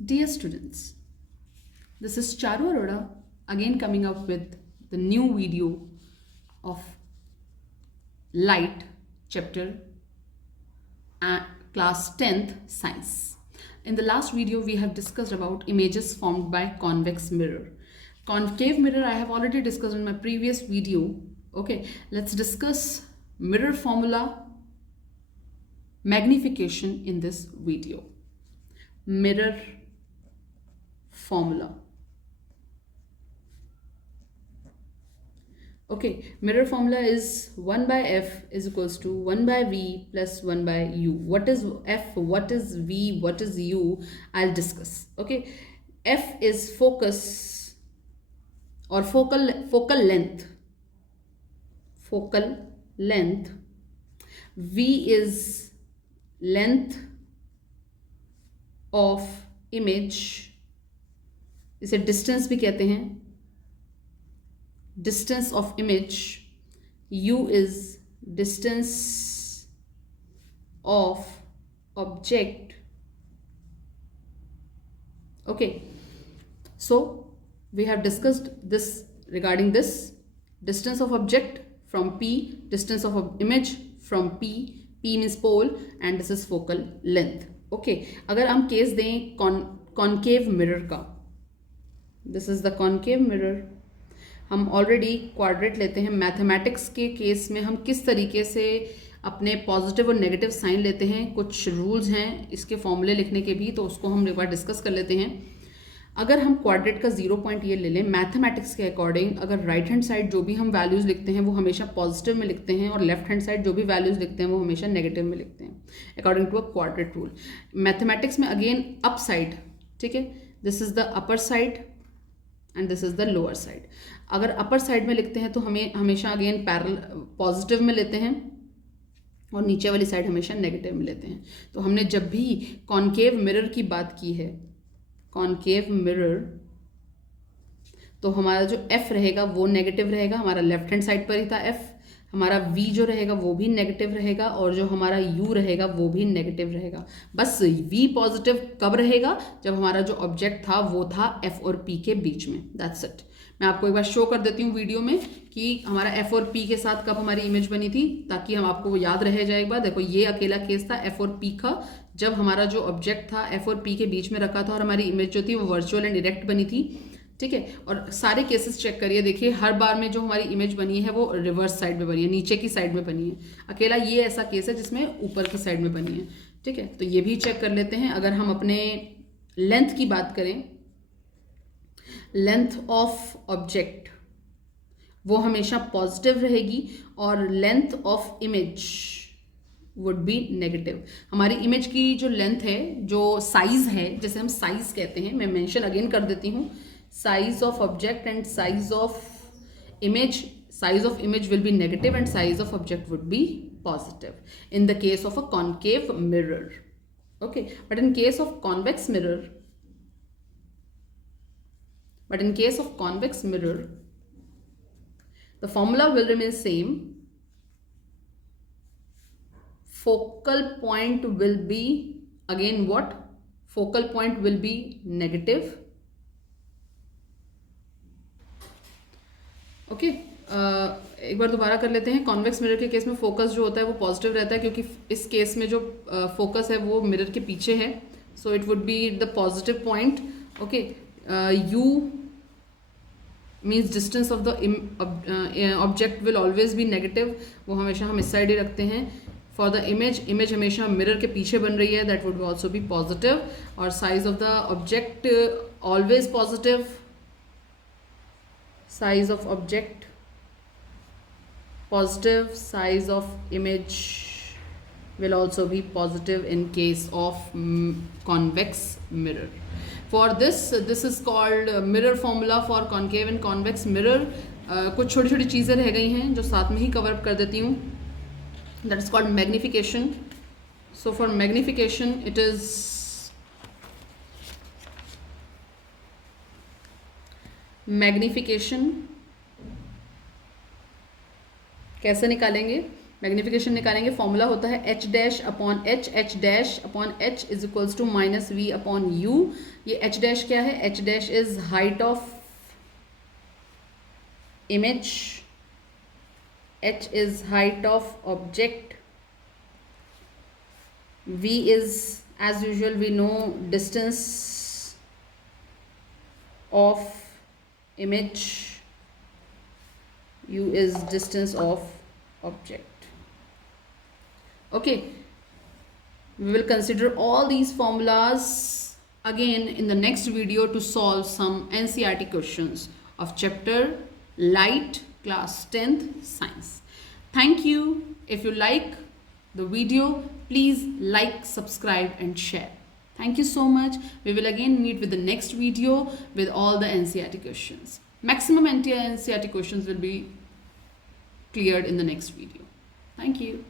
Dear students, this is Charu Arora again coming up with the new video of Light chapter class 10th science. In the last video we have discussed about images formed by convex mirror. Concave mirror I have already discussed in my previous video. Okay, let's discuss mirror formula magnification in this video. Mirror formula. Okay, mirror formula is 1 by f is equals to 1 by v plus 1 by u. What is f, what is v, what is u, I'll discuss. Okay, f is focus or focal length. Focal length. V is length of image. इसे distance भी कहते हैं, distance of image. u is distance of object. Okay, so we have discussed this regarding this distance of object from p, distance of image from p means pole and this is focal length. Okay, अगर हम case दें concave mirror का, this is the concave mirror. हम already quadrant लेते हैं. मैथमेटिक्स के केस में हम किस तरीके से अपने पॉजिटिव और नेगेटिव साइन लेते हैं, कुछ रूल्स हैं इसके फॉर्मूले लिखने के भी, तो उसको हम एक बार डिस्कस कर लेते हैं. अगर हम क्वाड्रेट का 0 पॉइंट ये ले लें, मैथमेटिक्स के अकॉर्डिंग अगर राइट हैंड साइड जो भी हम वैल्यूज़ लिखते हैं वो हमेशा पॉजिटिव में लिखते हैं और लेफ्ट हैंड साइड जो भी वैल्यूज़ लिखते हैं वो हमेशा नेगेटिव में लिखते हैं according to a quadrant rule. Mathematics में अगेन अप साइड, ठीक है, this is the upper side and this is the lower side. अगर अपर साइड में लिखते हैं तो हमें हमेशा अगेन पैरेलल पॉजिटिव में लेते हैं और नीचे वाली साइड हमेशा नेगेटिव में लेते हैं. तो हमने जब भी कॉनकेव मिरर की बात की है, कॉनकेव मिरर, तो हमारा जो f रहेगा वो नेगेटिव रहेगा. हमारा लेफ्ट हैंड साइड पर ही था f. हमारा v जो रहेगा वो भी नेगेटिव रहेगा और जो हमारा u रहेगा वो भी नेगेटिव रहेगा. बस v पॉजिटिव कब रहेगा, जब हमारा जो ऑब्जेक्ट था वो था f और p के बीच में. That's it. मैं आपको एक बार शो कर देती हूँ वीडियो में कि हमारा f और p के साथ कब हमारी इमेज बनी थी, ताकि हम आपको याद रह जाए एक बार. देखो, ये अकेला केस था f और p का, जब हमारा जो ऑब्जेक्ट था f और p के बीच में रखा था और हमारी इमेज जो थी वो वर्चुअल एंड डायरेक्ट बनी थी. ठीक है, और सारे केसेस चेक करिए, देखिए हर बार में जो हमारी इमेज बनी है वो रिवर्स साइड में बनी है, नीचे की साइड में बनी है. अकेला ये ऐसा केस है जिसमें ऊपर की साइड में बनी है. ठीक है, तो ये भी चेक कर लेते हैं. अगर हम अपने लेंथ की बात करें, लेंथ ऑफ ऑब्जेक्ट वो हमेशा पॉजिटिव रहेगी और length of image would be negative. हमारी इमेज की जो लेंथ है, जो साइज है, जैसे हम साइज कहते हैं, मैं मेंशन अगेन कर देती हूँ, size of object and size of image. Size of image will be negative and size of object would be positive in the case of a concave mirror. Okay, but in case of convex mirror, the formula will remain same. Focal point will be again what? Focal point will be negative. Okay, एक बार दोबारा कर लेते हैं. Convex mirror के केस में फोकस जो होता है वो पॉजिटिव रहता है, क्योंकि इस केस में जो फोकस है वो मिरर के पीछे है, so it would be the positive point. Okay, u means distance of the object will always be negative, वो हमेशा हम इस साइड ही रखते हैं. फॉर द इमेज हमेशा मिरर के पीछे बन रही है, that would also be positive. और size of the object always positive. Size of object positive, size of image will also be positive in case of convex mirror. For this is called mirror formula for concave and convex mirror. कुछ छोटी छोटी चीज़ें रह गई हैं जो साथ में ही कवर अप कर देती हूँ. That is called magnification. So for magnification it is magnification कैसे निकालेंगे. मैग्निफिकेशन निकालेंगे, फॉर्मूला होता है h dash upon h is equals to minus v upon u। ये h डैश क्या है? h dash is height of image, h is height of object, v is, as usual we know, distance of image, u is distance of object. Okay, we will consider all these formulas again in the next video to solve some NCERT questions of chapter Light, class 10th science. Thank you. If you like the video, please like, subscribe and share. Thank you so much. We will again meet with the next video with all the NCERT questions. Maximum NCERT questions will be cleared in the next video. Thank you.